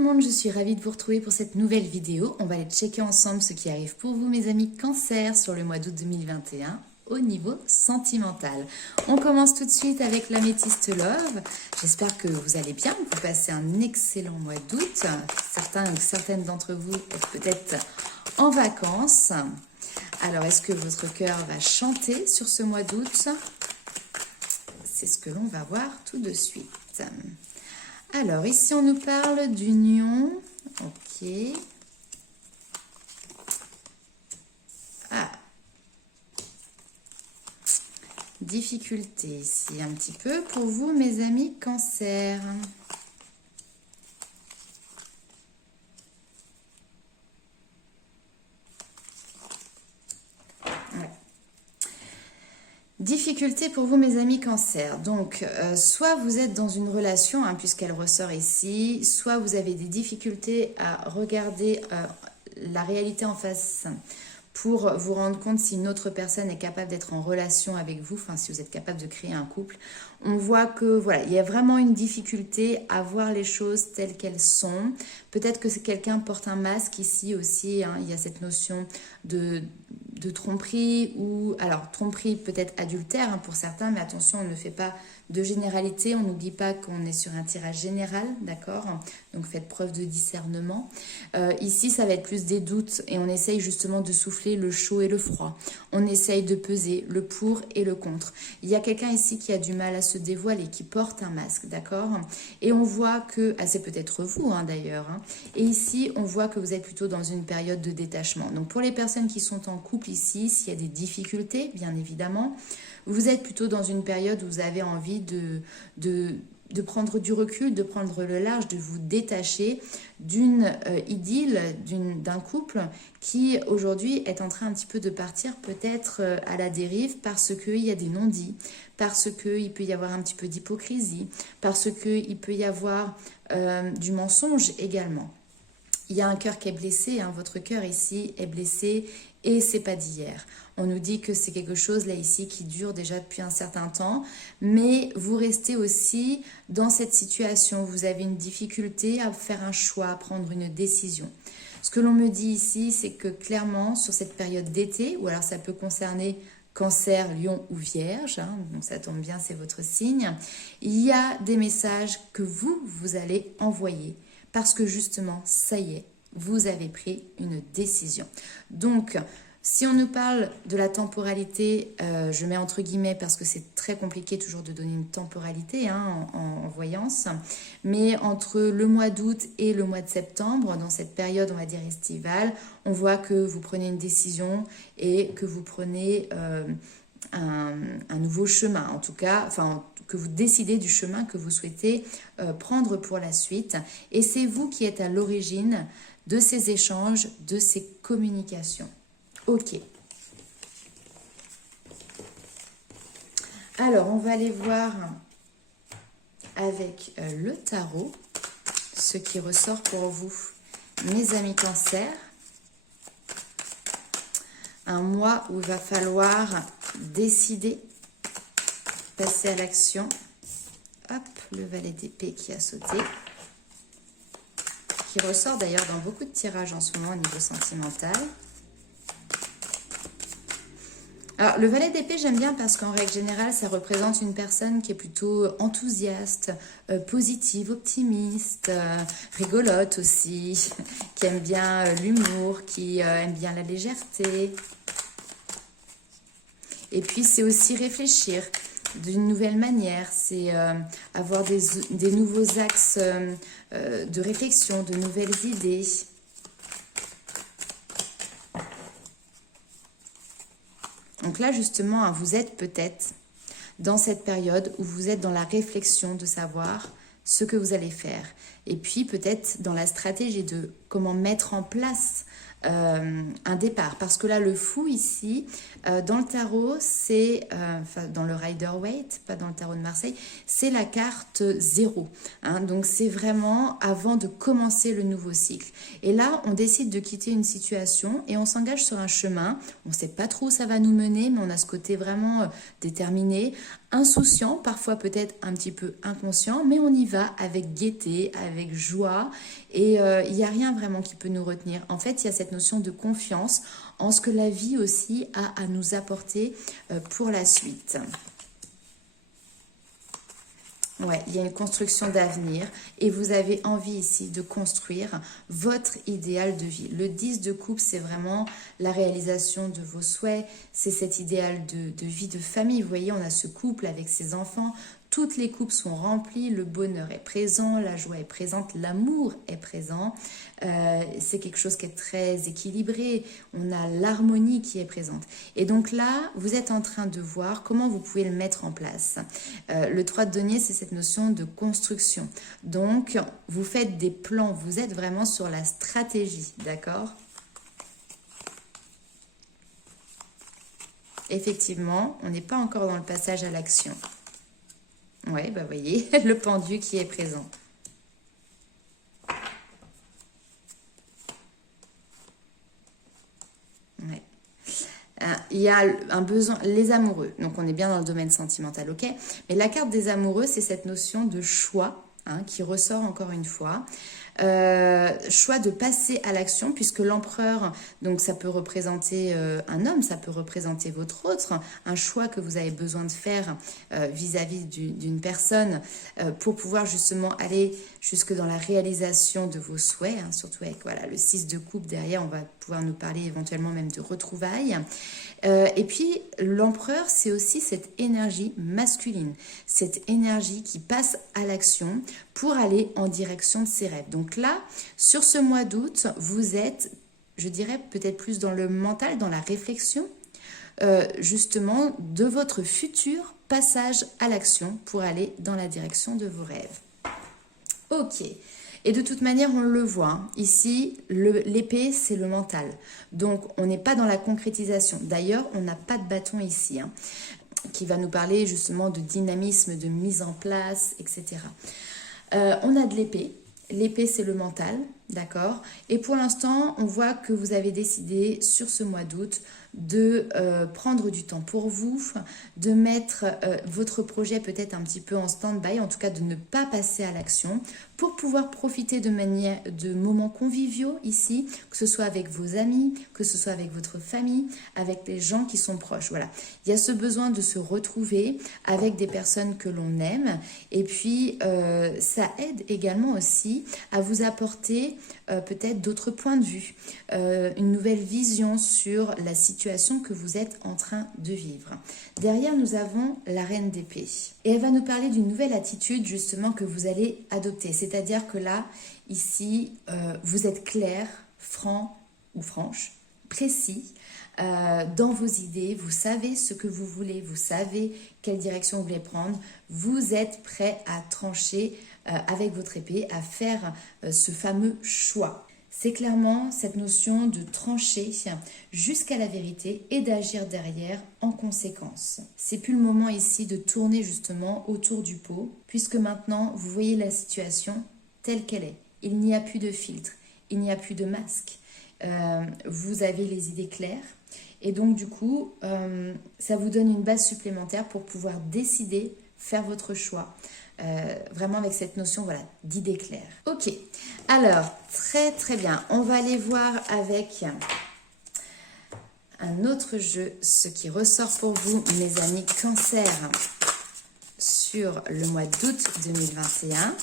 le monde, je suis ravie de vous retrouver pour cette nouvelle vidéo. On va aller checker ensemble ce qui arrive pour vous, mes amis Cancer, sur le mois d'août 2021 au niveau sentimental. On commence tout de suite avec l'améthyste Love. J'espère que vous allez bien, que vous passez un excellent mois d'août. Certains ou certaines d'entre vous êtes peut-être en vacances. Alors, est-ce que votre cœur va chanter sur ce mois d'août? C'est ce que l'on va voir tout de suite. Alors, ici, on nous parle d'union. Ok. Ah. Difficulté ici, un petit peu pour vous, mes amis Cancer. Difficulté pour vous, mes amis Cancer. Donc, soit vous êtes dans une relation, puisqu'elle ressort ici, soit vous avez des difficultés à regarder la réalité en face pour vous rendre compte si une autre personne est capable d'être en relation avec vous, enfin si vous êtes capable de créer un couple. On voit que voilà, il y a vraiment une difficulté à voir les choses telles qu'elles sont. Peut-être que quelqu'un porte un masque ici aussi, il y a cette notion de tromperie, ou alors tromperie peut-être adultère pour certains, mais attention, on ne fait pas de généralité, on n'oublie pas qu'on est sur un tirage général, d'accord? Donc faites preuve de discernement. Ici, ça va être plus des doutes et on essaye justement de souffler le chaud et le froid. On essaye de peser le pour et le contre. Il y a quelqu'un ici qui a du mal à se dévoiler, qui porte un masque, d'accord? Et on voit que, c'est peut-être vous d'ailleurs, et ici, on voit que vous êtes plutôt dans une période de détachement. Donc pour les personnes qui sont en couple ici, s'il y a des difficultés, bien évidemment, vous êtes plutôt dans une période où vous avez envie de prendre du recul, de prendre le large, de vous détacher d'une idylle, d'un couple qui aujourd'hui est en train un petit peu de partir peut-être à la dérive parce qu'il y a des non-dits, parce qu'il peut y avoir un petit peu d'hypocrisie, parce qu'il peut y avoir du mensonge également. Il y a un cœur qui est blessé, votre cœur ici est blessé et c'est pas d'hier. On nous dit que c'est quelque chose là ici qui dure déjà depuis un certain temps, mais vous restez aussi dans cette situation. Vous avez une difficulté à faire un choix, à prendre une décision. Ce que l'on me dit ici, c'est que clairement sur cette période d'été, ou alors ça peut concerner Cancer, Lion ou Vierge, donc ça tombe bien, c'est votre signe, il y a des messages que vous allez envoyer. Parce que justement, ça y est, vous avez pris une décision. Donc, si on nous parle de la temporalité, je mets entre guillemets parce que c'est très compliqué toujours de donner une temporalité en voyance, mais entre le mois d'août et le mois de septembre, dans cette période, on va dire estivale, on voit que vous prenez une décision et que vous prenez un nouveau chemin, en tout cas, que vous décidez du chemin que vous souhaitez prendre pour la suite. Et c'est vous qui êtes à l'origine de ces échanges, de ces communications. Ok. Alors, on va aller voir avec le tarot ce qui ressort pour vous, mes amis Cancer. Un mois où il va falloir décider, passer à l'action. Hop, le valet d'épée qui a sauté. Qui ressort d'ailleurs dans beaucoup de tirages en ce moment au niveau sentimental. Alors, le valet d'épée, j'aime bien parce qu'en règle générale, ça représente une personne qui est plutôt enthousiaste, positive, optimiste, rigolote aussi, qui aime bien l'humour, qui aime bien la légèreté. Et puis, c'est aussi réfléchir d'une nouvelle manière, c'est avoir des nouveaux axes de réflexion, de nouvelles idées. Donc là, justement, vous êtes peut-être dans cette période où vous êtes dans la réflexion de savoir ce que vous allez faire. Et puis peut-être dans la stratégie de comment mettre en place un départ. Parce que là, le fou ici, dans le tarot, c'est, dans le Rider-Waite, pas dans le tarot de Marseille, c'est la carte 0. Donc c'est vraiment avant de commencer le nouveau cycle. Et là, on décide de quitter une situation et on s'engage sur un chemin. On ne sait pas trop où ça va nous mener, mais on a ce côté vraiment déterminé insouciant, parfois peut-être un petit peu inconscient, mais on y va avec gaieté, avec joie, et il n'y a rien vraiment qui peut nous retenir. En fait, il y a cette notion de confiance en ce que la vie aussi a à nous apporter pour la suite. Ouais, il y a une construction d'avenir et vous avez envie ici de construire votre idéal de vie. Le 10 de coupe, c'est vraiment la réalisation de vos souhaits, c'est cet idéal de vie, de famille. Vous voyez, on a ce couple avec ses enfants, toutes les coupes sont remplies, le bonheur est présent, la joie est présente, l'amour est présent. C'est quelque chose qui est très équilibré, on a l'harmonie qui est présente. Et donc là, vous êtes en train de voir comment vous pouvez le mettre en place. Le 3 de denier, c'est cette notion de construction. Donc, vous faites des plans, vous êtes vraiment sur la stratégie, d'accord ? Effectivement, on n'est pas encore dans le passage à l'action. Ouais, bah voyez, le pendu qui est présent. Ouais. Il y a un besoin, les amoureux, donc on est bien dans le domaine sentimental, ok. Mais la carte des amoureux, c'est cette notion de choix qui ressort encore une fois. Choix de passer à l'action, puisque l'empereur, donc ça peut représenter un homme, ça peut représenter votre autre, un choix que vous avez besoin de faire vis-à-vis d'une personne pour pouvoir justement aller jusque dans la réalisation de vos souhaits, surtout avec voilà, le 6 de coupe derrière, on va pouvoir nous parler éventuellement même de retrouvailles. Et puis l'empereur, c'est aussi cette énergie masculine, cette énergie qui passe à l'action pour aller en direction de ses rêves. Donc là, sur ce mois d'août, vous êtes, je dirais, peut-être plus dans le mental, dans la réflexion, justement, de votre futur passage à l'action pour aller dans la direction de vos rêves. Ok. Et de toute manière, on le voit. Ici, l'épée, c'est le mental. Donc, on n'est pas dans la concrétisation. D'ailleurs, on n'a pas de bâton ici, qui va nous parler justement de dynamisme, de mise en place, etc. On a de l'épée. L'épée, c'est le mental, d'accord? Et pour l'instant, on voit que vous avez décidé sur ce mois d'août de prendre du temps pour vous, de mettre votre projet peut-être un petit peu en stand-by, en tout cas de ne pas passer à l'action, pour pouvoir profiter de moments conviviaux ici, que ce soit avec vos amis, que ce soit avec votre famille, avec les gens qui sont proches. Voilà, il y a ce besoin de se retrouver avec des personnes que l'on aime, et puis ça aide également aussi à vous apporter peut-être d'autres points de vue, une nouvelle vision sur la situation que vous êtes en train de vivre. Derrière, nous avons la reine d'épée. Et elle va nous parler d'une nouvelle attitude justement que vous allez adopter. C'est-à-dire que là, ici, vous êtes clair, franc ou franche, précis dans vos idées. Vous savez ce que vous voulez, vous savez quelle direction vous voulez prendre. Vous êtes prêt à trancher avec votre épée, à faire ce fameux choix. C'est clairement cette notion de trancher jusqu'à la vérité et d'agir derrière en conséquence. C'est plus le moment ici de tourner justement autour du pot, puisque maintenant vous voyez la situation telle qu'elle est. Il n'y a plus de filtre, il n'y a plus de masque. Vous avez les idées claires et donc du coup, ça vous donne une base supplémentaire pour pouvoir décider, faire votre choix. Vraiment avec cette notion voilà, d'idée claire. Ok, alors très très bien, on va aller voir avec un autre jeu ce qui ressort pour vous mes amis Cancer sur le mois d'août 2021.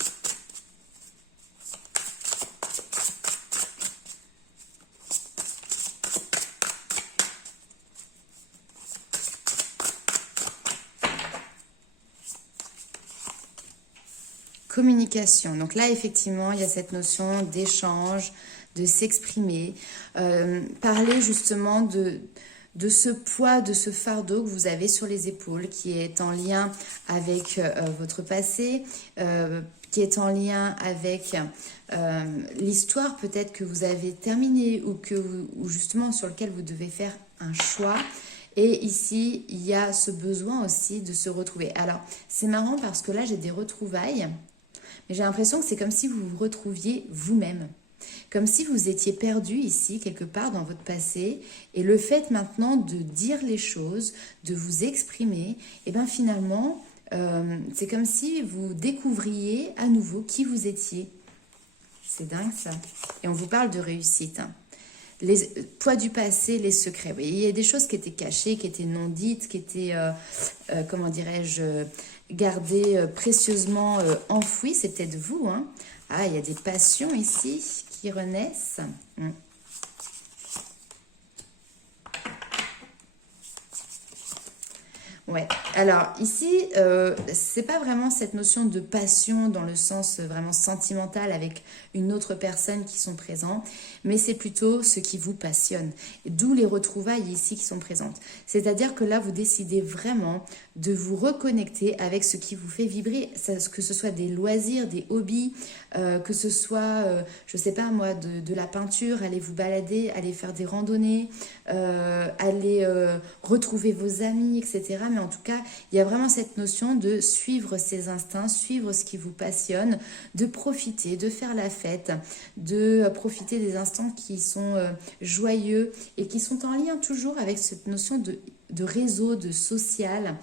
Communication. Donc là, effectivement, il y a cette notion d'échange, de s'exprimer, parler justement de ce poids, de ce fardeau que vous avez sur les épaules, qui est en lien avec votre passé, qui est en lien avec l'histoire peut-être que vous avez terminée ou justement sur lequel vous devez faire un choix. Et ici, il y a ce besoin aussi de se retrouver. Alors, c'est marrant parce que là, j'ai des retrouvailles. Mais j'ai l'impression que c'est comme si vous vous retrouviez vous-même. Comme si vous étiez perdu ici, quelque part dans votre passé. Et le fait maintenant de dire les choses, de vous exprimer, et bien finalement, C'est comme si vous découvriez à nouveau qui vous étiez. C'est dingue ça. Et on vous parle de réussite. Hein. Les poids du passé, les secrets. Oui, il y a des choses qui étaient cachées, qui étaient non dites, qui étaient, comment dirais-je, gardées précieusement enfouies. C'est peut-être vous. Hein. Ah, il y a des passions ici qui renaissent. Ouais, alors ici, c'est pas vraiment cette notion de passion dans le sens vraiment sentimental avec une autre personne qui sont présents, mais c'est plutôt ce qui vous passionne. D'où les retrouvailles ici qui sont présentes. C'est-à-dire que là, vous décidez vraiment de vous reconnecter avec ce qui vous fait vibrer, que ce soit des loisirs, des hobbies, que ce soit, je sais pas moi, de la peinture, aller vous balader, aller faire des randonnées, aller retrouver vos amis, etc. Mais en tout cas, il y a vraiment cette notion de suivre ses instincts, suivre ce qui vous passionne, de profiter, de faire la fête, de profiter des instants qui sont joyeux et qui sont en lien toujours avec cette notion de réseau, de social.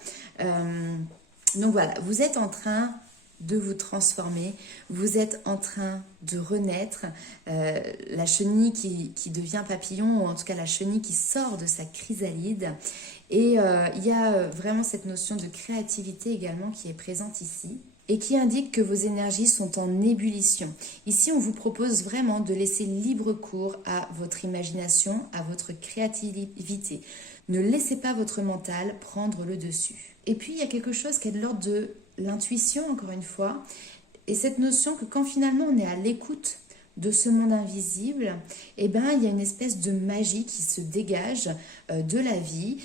Donc voilà, vous êtes en train de vous transformer, vous êtes en train de renaître, la chenille qui devient papillon, ou en tout cas la chenille qui sort de sa chrysalide. Et il y a vraiment cette notion de créativité également qui est présente ici et qui indique que vos énergies sont en ébullition. Ici, on vous propose vraiment de laisser libre cours à votre imagination, à votre créativité. Ne laissez pas votre mental prendre le dessus. Et puis, il y a quelque chose qui est de l'ordre de l'intuition, encore une fois, et cette notion que quand finalement on est à l'écoute de ce monde invisible, eh ben, il y a une espèce de magie qui se dégage de la vie,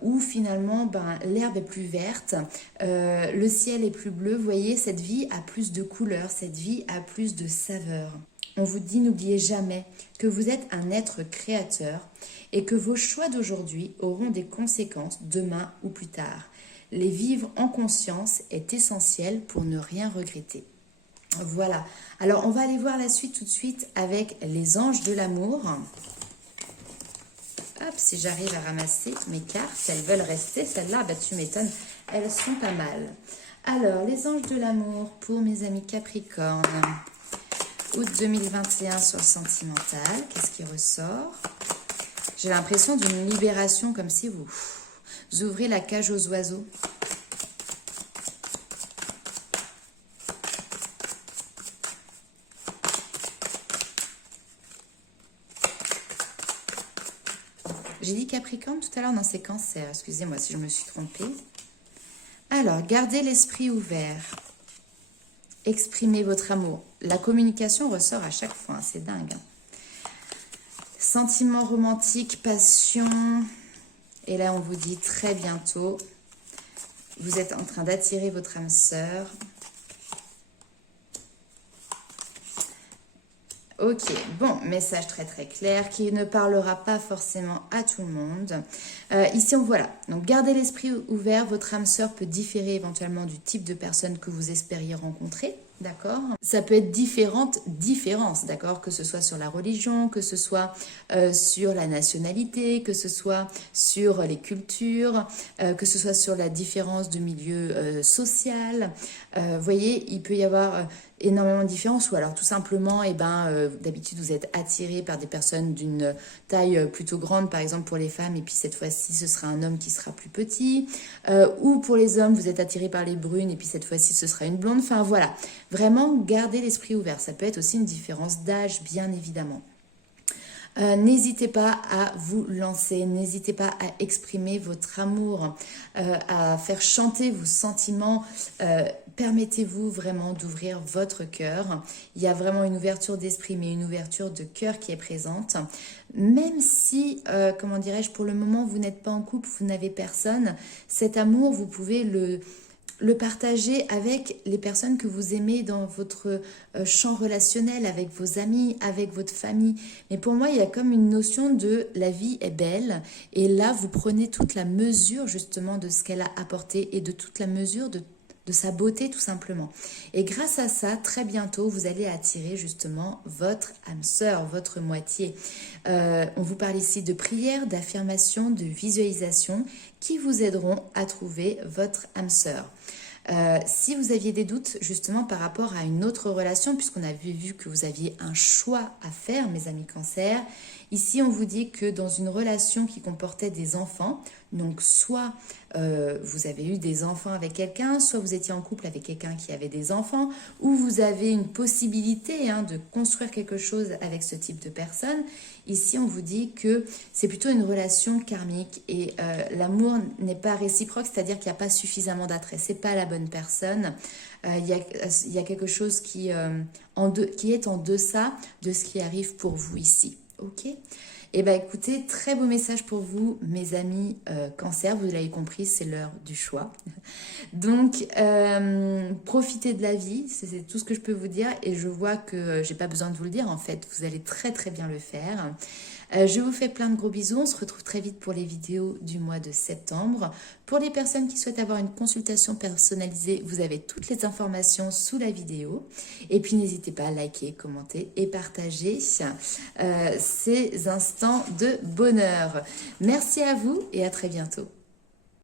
où finalement l'herbe est plus verte, le ciel est plus bleu. Vous voyez, cette vie a plus de couleurs, cette vie a plus de saveurs. On vous dit, n'oubliez jamais que vous êtes un être créateur et que vos choix d'aujourd'hui auront des conséquences demain ou plus tard. Les vivre en conscience est essentiel pour ne rien regretter. Voilà. Alors, on va aller voir la suite tout de suite avec les anges de l'amour. Hop, si j'arrive à ramasser mes cartes, elles veulent rester. Celles-là, bah, tu m'étonnes, elles sont pas mal. Alors, les anges de l'amour pour mes amis Capricorne. Août 2021 sur le sentimental. Qu'est-ce qui ressort? J'ai l'impression d'une libération, comme si vous ouvrez la cage aux oiseaux. J'ai dit Capricorne tout à l'heure, non, c'est Cancer. Excusez-moi si je me suis trompée. Alors, gardez l'esprit ouvert. Exprimez votre amour. La communication ressort à chaque fois, hein, c'est dingue. Hein. Sentiments romantiques, passion. Et là, on vous dit très bientôt, vous êtes en train d'attirer votre âme sœur. Ok, bon, message très très clair qui ne parlera pas forcément à tout le monde. Ici, voilà. Donc, gardez l'esprit ouvert. Votre âme sœur peut différer éventuellement du type de personne que vous espériez rencontrer. D'accord? Ça peut être différentes différences, d'accord? Que ce soit sur la religion, que ce soit sur la nationalité, que ce soit sur les cultures, que ce soit sur la différence de milieu social. Vous voyez, il peut y avoir énormément de différences, ou alors tout simplement, d'habitude vous êtes attiré par des personnes d'une taille plutôt grande, par exemple pour les femmes, et puis cette fois-ci ce sera un homme qui sera plus petit, ou pour les hommes vous êtes attiré par les brunes, et puis cette fois-ci ce sera une blonde. Enfin voilà, vraiment gardez l'esprit ouvert. Ça peut être aussi une différence d'âge, bien évidemment. N'hésitez pas à vous lancer, n'hésitez pas à exprimer votre amour, à faire chanter vos sentiments. Permettez-vous vraiment d'ouvrir votre cœur. Il y a vraiment une ouverture d'esprit, mais une ouverture de cœur qui est présente. Même si, comment dirais-je, pour le moment, vous n'êtes pas en couple, vous n'avez personne, cet amour, vous pouvez le partager avec les personnes que vous aimez dans votre champ relationnel, avec vos amis, avec votre famille. Mais pour moi, il y a comme une notion de la vie est belle. Et là, vous prenez toute la mesure justement de ce qu'elle a apporté et de toute la mesure de sa beauté tout simplement. Et grâce à ça, très bientôt, vous allez attirer justement votre âme sœur, votre moitié. On vous parle ici de prières, d'affirmations, de visualisations qui vous aideront à trouver votre âme sœur. Si vous aviez des doutes justement par rapport à une autre relation, puisqu'on avait vu que vous aviez un choix à faire, mes amis Cancer, ici on vous dit que dans une relation qui comportait des enfants, donc soit vous avez eu des enfants avec quelqu'un, soit vous étiez en couple avec quelqu'un qui avait des enfants, ou vous avez une possibilité de construire quelque chose avec ce type de personne. Ici, on vous dit que c'est plutôt une relation karmique et l'amour n'est pas réciproque, c'est-à-dire qu'il n'y a pas suffisamment d'attrait. C'est pas la bonne personne. Il y a quelque chose qui est en deçà de ce qui arrive pour vous ici. Ok ? Eh bien, écoutez, très beau message pour vous, mes amis Cancer. Vous l'avez compris, c'est l'heure du choix. Donc, profitez de la vie, c'est tout ce que je peux vous dire. Et je vois que j'ai pas besoin de vous le dire, en fait. Vous allez très, très bien le faire. Je vous fais plein de gros bisous. On se retrouve très vite pour les vidéos du mois de septembre. Pour les personnes qui souhaitent avoir une consultation personnalisée, vous avez toutes les informations sous la vidéo. Et puis, n'hésitez pas à liker, commenter et partager ces instants de bonheur. Merci à vous et à très bientôt.